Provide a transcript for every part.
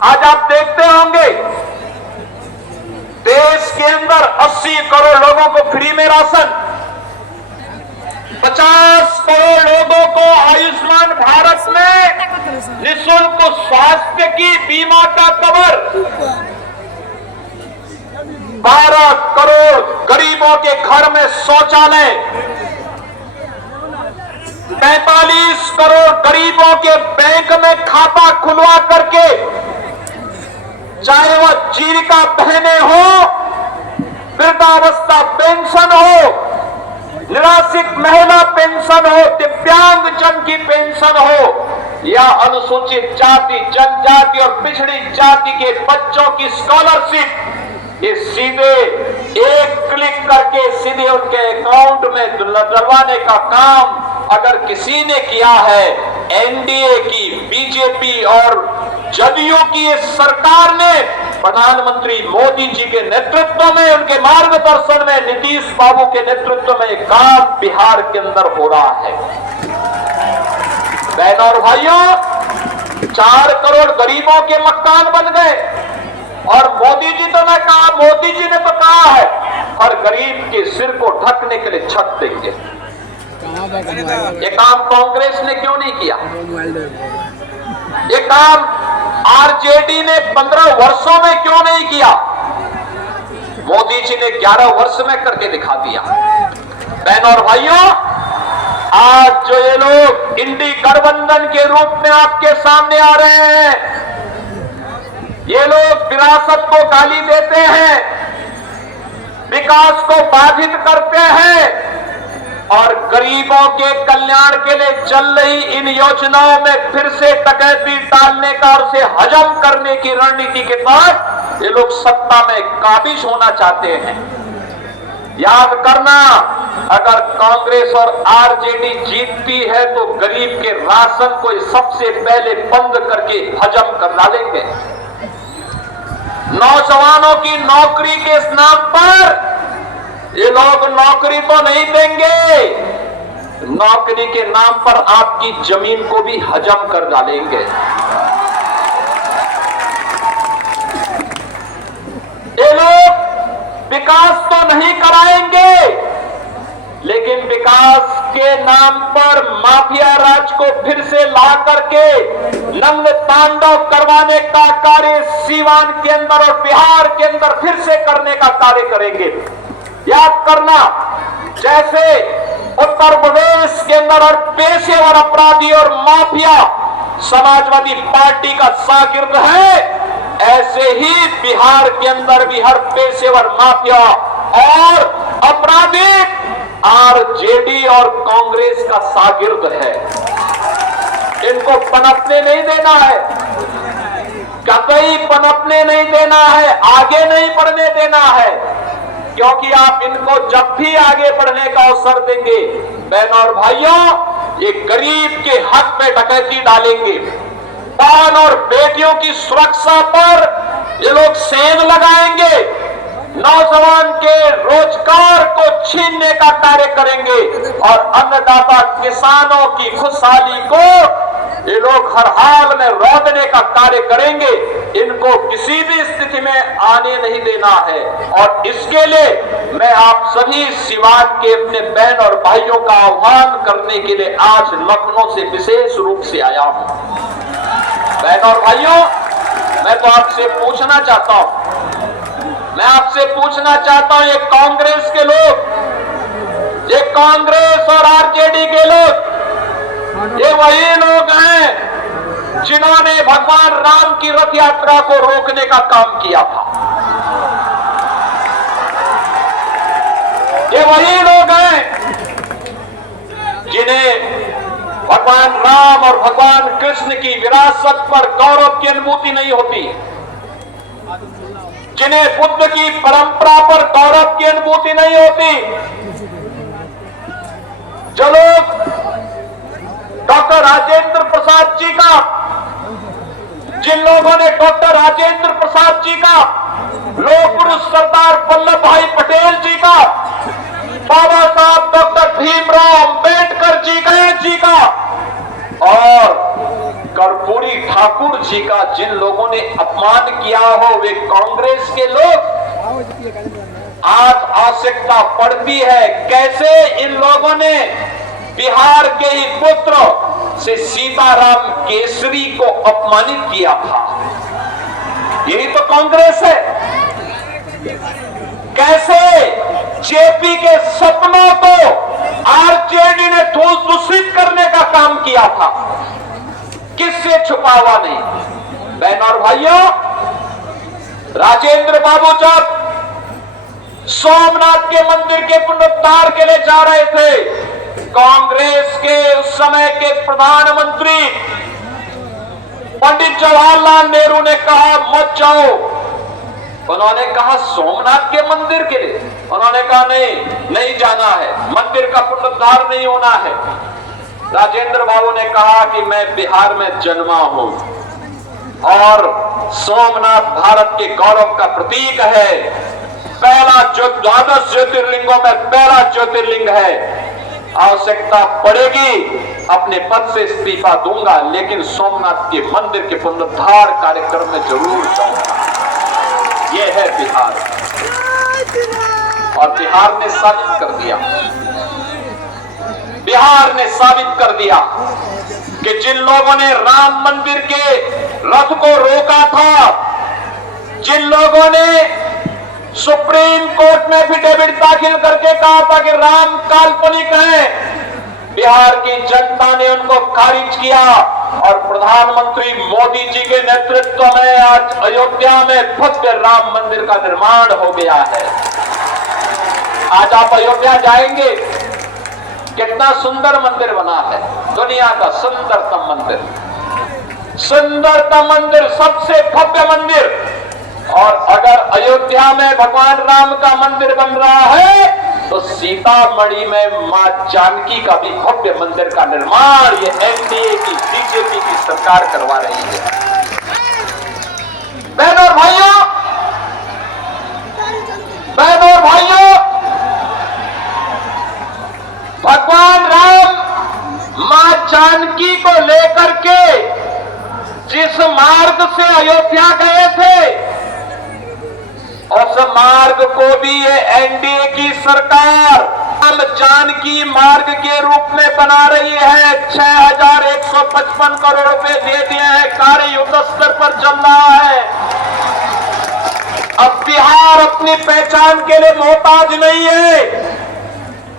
आज आप देखते होंगे देश के अंदर 80 करोड़ लोगों को फ्री में राशन, 50 करोड़ लोगों को आयुष्मान भारत में निःशुल्क स्वास्थ्य की बीमा का कवर, 12 करोड़ गरीबों के घर में शौचालय, 45 करोड़ गरीबों के बैंक में खाता खुलवा करके, चाहे वह जीविका बहनें हो, वृद्धावस्था पेंशन हो, निराश्रित महिला पेंशन हो, दिव्यांग जन की पेंशन हो या अनुसूचित जाति, जनजाति और पिछड़ी जाति के बच्चों की स्कॉलरशिप, ये सीधे एक क्लिक करके सीधे उनके अकाउंट में डलवाने का काम अगर किसी ने किया है, एनडीए की, बीजेपी और जदयू की इस सरकार ने प्रधानमंत्री मोदी जी के नेतृत्व में, उनके मार्गदर्शन में, नीतीश बाबू के नेतृत्व में काम बिहार के अंदर हो रहा है। बहनों और भाइयों, 4 करोड़ गरीबों के मकान बन गए और मोदी जी तो ने कहा, मोदी जी ने तो कहा है हर गरीब के सिर को ढकने के लिए छत देंगे। ये काम कांग्रेस ने क्यों नहीं किया? ये काम आरजेडी ने 15 वर्षों में क्यों नहीं किया? मोदी जी ने 11 वर्ष में करके दिखा दिया। बहनों और भाइयों, आज जो ये लोग इंडी गठबंधन के रूप में आपके सामने आ रहे हैं, ये लोग विरासत को गाली देते हैं, विकास को बाधित करते हैं और गरीबों के कल्याण के लिए चल रही इन योजनाओं में फिर से डकैती डालने का और उसे हजम करने की रणनीति के तहत ये लोग सत्ता में काबिज होना चाहते हैं। याद करना, अगर कांग्रेस और आरजेडी जीतती है तो गरीब के राशन को सबसे पहले बंद करके हजम कर डालेंगे। नौजवानों की नौकरी के नाम पर ये लोग नौकरी तो नहीं देंगे, नौकरी के नाम पर आपकी जमीन को भी हजम कर डालेंगे। ये लोग विकास तो नहीं कराएंगे, लेकिन विकास के नाम पर माफिया राज को फिर से ला करके नंग तांडव करवाने का कार्य सीवान के अंदर और बिहार के अंदर फिर से करने का कार्य करेंगे। याद करना, जैसे उत्तर प्रदेश के अंदर और पेशेवर अपराधी और माफिया समाजवादी पार्टी का शागिर्द है, ऐसे ही बिहार के अंदर भी हर पेशेवर माफिया और अपराधी आरजेडी और कांग्रेस का शागिर्द है। इनको पनपने नहीं देना है, कतई पनपने नहीं देना है, आगे नहीं बढ़ने देना है, क्योंकि आप इनको जब भी आगे बढ़ने का अवसर देंगे, बहनों और भाइयों, ये गरीब के हक पे डकैती डालेंगे। बहन और बेटियों की सुरक्षा पर ये लोग सेंध लगाएंगे, नौजवान के रोजगार को छीनने का कार्य करेंगे और अन्नदाता किसानों की खुशहाली को ये लोग हर हाल में रोकने का कार्य करेंगे। इनको किसी भी स्थिति में आने नहीं देना है और इसके लिए मैं आप सभी सिवान के अपने बहन और भाइयों का आह्वान करने के लिए आज लखनऊ से विशेष रूप से आया हूं। बहन और भाइयों, मैं तो आपसे पूछना चाहता हूं, ये कांग्रेस के लोग, ये कांग्रेस और आरजेडी के लोग, ये वही लोग हैं जिन्होंने भगवान राम की रथ यात्रा को रोकने का काम किया था। ये वही लोग हैं जिन्हें भगवान राम और भगवान कृष्ण की विरासत पर गौरव की अनुभूति नहीं होती, जिन्हें बुद्ध की परंपरा पर गौरव की अनुभूति नहीं होती, जो लोग डॉक्टर राजेंद्र प्रसाद जी का, जिन लोगों ने डॉक्टर राजेंद्र प्रसाद जी का, लोक पुरुष सरदार वल्लभ भाई पटेल जी का, बाबा साहब डॉक्टर भीमराव अंबेडकर जी का और कर्पूरी ठाकुर जी का जिन लोगों ने अपमान किया हो, वे कांग्रेस के लोग, आज आवश्यकता पड़ती है कैसे इन लोगों ने बिहार के ही पुत्र से सीताराम केसरी को अपमानित किया था। यही तो कांग्रेस है। कैसे जेपी के सपनों को आरजेडी ने ठोस दूषित करने का काम किया था, किससे छुपा हुआ नहीं। बहन और भाइयों, राजेंद्र बाबू जब सोमनाथ के मंदिर के पुनरुद्धार के लिए जा रहे थे, कांग्रेस के उस समय के प्रधानमंत्री पंडित जवाहरलाल नेहरू ने कहा मत जाओ। उन्होंने कहा सोमनाथ के मंदिर के लिए, उन्होंने कहा नहीं जाना है, मंदिर का पुनरुद्धार नहीं होना है। राजेंद्र बाबू ने कहा कि मैं बिहार में जन्मा हूं और सोमनाथ भारत के गौरव का प्रतीक है, पहला जो 12 ज्योतिर्लिंगों में पहला ज्योतिर्लिंग है। आवश्यकता पड़ेगी अपने पद से इस्तीफा दूंगा, लेकिन सोमनाथ के मंदिर के पुनरुद्धार कार्यक्रम में जरूर जाऊंगा। यह है बिहार, और बिहार ने साबित कर दिया, बिहार ने साबित कर दिया कि जिन लोगों ने राम मंदिर के रथ को रोका था, जिन लोगों ने सुप्रीम कोर्ट में एफिडेविट दाखिल करके कहा था कि राम काल्पनिक है, बिहार की जनता ने उनको खारिज किया और प्रधानमंत्री मोदी जी के नेतृत्व में आज अयोध्या में भव्य राम मंदिर का निर्माण हो गया है। आज आप अयोध्या जाएंगे, कितना सुंदर मंदिर बना है, दुनिया का सुंदरतम मंदिर, सुंदरतम मंदिर, सबसे भव्य मंदिर। और अगर अयोध्या में भगवान राम का मंदिर बन रहा है तो सीतामढ़ी में मां जानकी का भी भव्य मंदिर का निर्माण ये एनडीए की बीजेपी की सरकार करवा रही है। बहनों और भाइयों, बहनों और भाइयों, भगवान राम मां जानकी को लेकर के जिस मार्ग से अयोध्या गए थे, उस मार्ग को भी ये एनडीए की सरकार राम जानकी मार्ग के रूप में बना रही है। 6155 करोड़ रुपए दे दिए हैं, कार्य युद्ध स्तर पर चल रहा है। अब बिहार अपनी पहचान के लिए मोहताज नहीं है।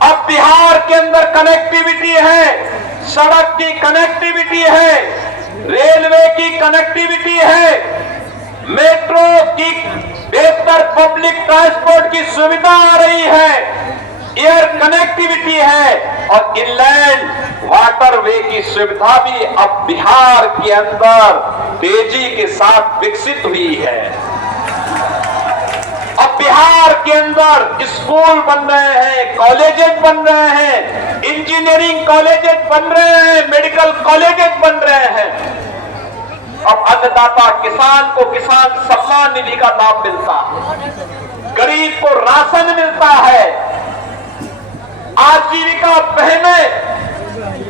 अब बिहार के अंदर कनेक्टिविटी है, सड़क की कनेक्टिविटी है, रेलवे की कनेक्टिविटी है, मेट्रो की बेहतर पब्लिक ट्रांसपोर्ट की सुविधा आ रही है, एयर कनेक्टिविटी है और इनलैंड वाटरवे की सुविधा भी अब बिहार के अंदर तेजी के साथ विकसित हुई है। अब बिहार के अंदर स्कूल बन रहे हैं, कॉलेजेस बन रहे हैं, इंजीनियरिंग कॉलेजेस बन रहे हैं, मेडिकल कॉलेजेस बन रहे हैं। अब अन्नदाता किसान को किसान सम्मान निधि का लाभ मिलता है, गरीब को राशन मिलता है, आजीविका बहनें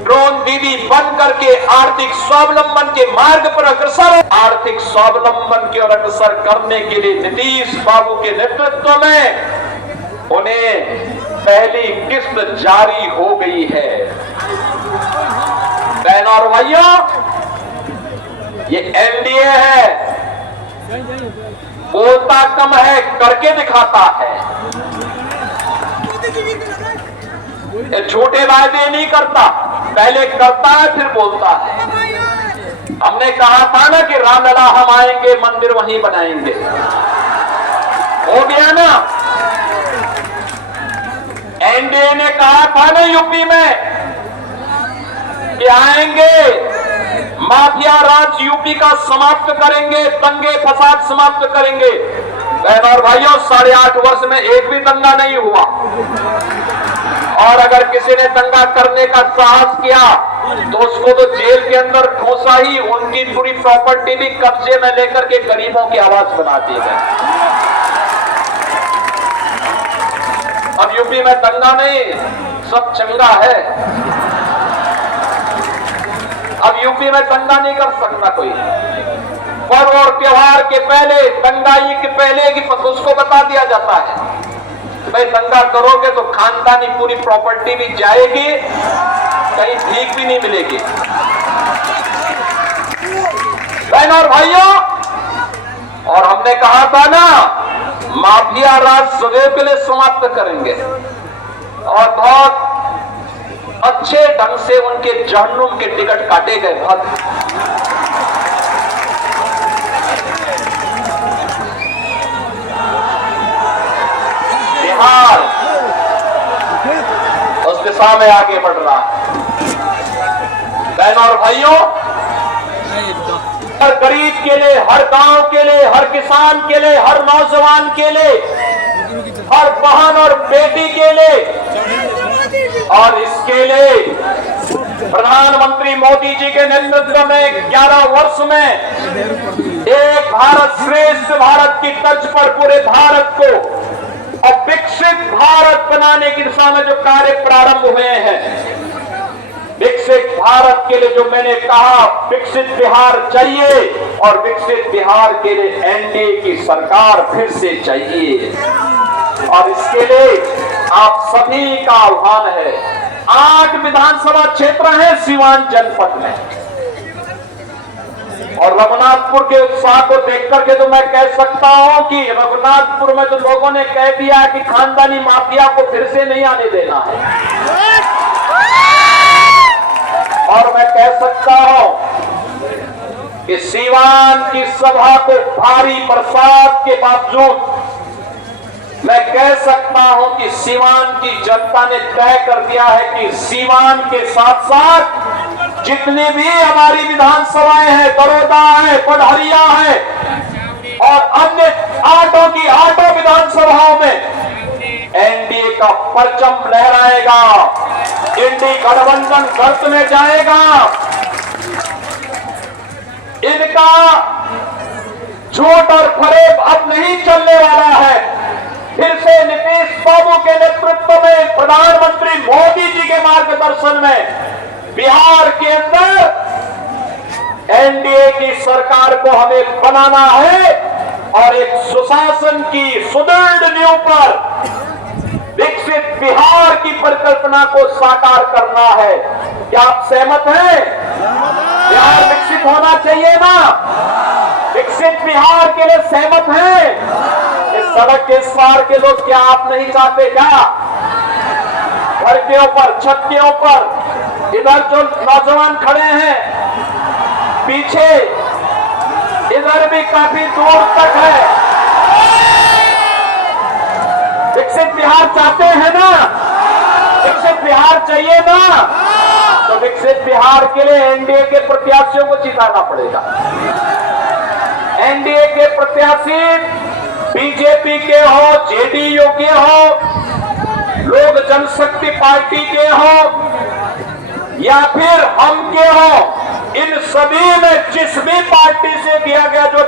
ड्रोन दीदी बन करके आर्थिक स्वावलंबन के मार्ग पर अग्रसर, आर्थिक स्वावलंबन की ओर अग्रसर करने के लिए नीतीश बाबू के नेतृत्व में उन्हें पहली किस्त जारी हो गई है। बहनों और भाइयों, ये एनडीए है, बोलता कम है, करके दिखाता है। ये झूठे वायदे नहीं करता, पहले करता है फिर बोलता है। हमने कहा था ना कि रामलला हम आएंगे, मंदिर वहीं बनाएंगे, हो गया ना। एनडीए ने कहा था ना यूपी में कि आएंगे, माफिया राज यूपी का समाप्त करेंगे, दंगे फसाद समाप्त करेंगे। बहनों और भाइयों, 8.5 वर्ष में एक भी दंगा नहीं हुआ, और अगर किसी ने दंगा करने का साहस किया तो उसको तो जेल के अंदर ठोसा ही, उनकी पूरी प्रॉपर्टी भी कब्जे में लेकर के गरीबों की आवाज बना दी गई। अब यूपी में दंगा नहीं, सब चंगा है। अब यूपी में दंगा नहीं कर सकता कोई। पर्व और त्योहार के पहले, दंगाई के पहले की उसको बता दिया जाता है, भाई दंगा करोगे तो खानदानी पूरी प्रॉपर्टी भी जाएगी, कहीं भीख भी नहीं मिलेगी। बहनों और भाइयों, और हमने कहा था ना, माफिया राज सदैव के लिए समाप्त करेंगे और बहुत अच्छे ढंग से उनके जहन्नुम के टिकट काटे गए। बहुत बिहार उस दिशा में आगे बढ़ रहा है। बहनों और भाइयों, हर गरीब के लिए, हर गांव के लिए, हर किसान के लिए, हर नौजवान के लिए, हर बहन और बेटी के लिए, और इसके लिए प्रधानमंत्री मोदी जी के नेतृत्व में 11 वर्ष में एक भारत श्रेष्ठ भारत की तर्ज पर पूरे भारत को और विकसित भारत बनाने की दिशा में जो कार्य प्रारंभ हुए हैं, विकसित भारत के लिए जो मैंने कहा, विकसित बिहार चाहिए और विकसित बिहार के लिए एनडीए की सरकार फिर से चाहिए। और इसके लिए आप सभी का आह्वान है। 8 विधानसभा क्षेत्र हैं सीवान जनपद में, और रघुनाथपुर के उत्साह को देख करके तो मैं कह सकता हूं कि रघुनाथपुर में तो लोगों ने कह दिया कि खानदानी माफिया को फिर से नहीं आने देना है। और मैं कह सकता हूं कि सीवान की सभा को भारी बरसात के बावजूद मैं कह सकता हूं कि सीवान की जनता ने तय कर दिया है कि सीवान के साथ साथ जितनी भी हमारी विधानसभाएं हैं, बड़ौदा है, पढ़रिया है और अन्य 8 विधानसभाओं में एनडीए का परचम लहराएगा, इंडी गठबंधन गर्त में जाएगा। इनका झूठ और फरेब अब नहीं चलने वाला है। फिर से नीतीश बाबू के नेतृत्व में, प्रधानमंत्री मोदी जी के मार्गदर्शन में बिहार के अंदर एनडीए की सरकार को हमें बनाना है और एक सुशासन की सुदृढ़ नींव पर विकसित बिहार की परिकल्पना को साकार करना है। क्या आप सहमत हैं? बिहार विकसित होना चाहिए ना? विकसित बिहार के लिए सहमत हैं? इस सड़क के इस पार के लोग क्या आप नहीं चाहते क्या? घर के ऊपर, छत के ऊपर, इधर जो नौजवान खड़े हैं पीछे, इधर भी काफी दूर तक है। विकसित बिहार चाहते हैं ना? विकसित बिहार चाहिए ना? तो विकसित बिहार के लिए एनडीए के प्रत्याशियों को जिताना पड़ेगा। एनडीए के प्रत्याशी बीजेपी के हो, जेडीयू के हो, लोक जनशक्ति पार्टी के हो या फिर हम के हो, इन सभी में जिस भी पार्टी से दिया गया जो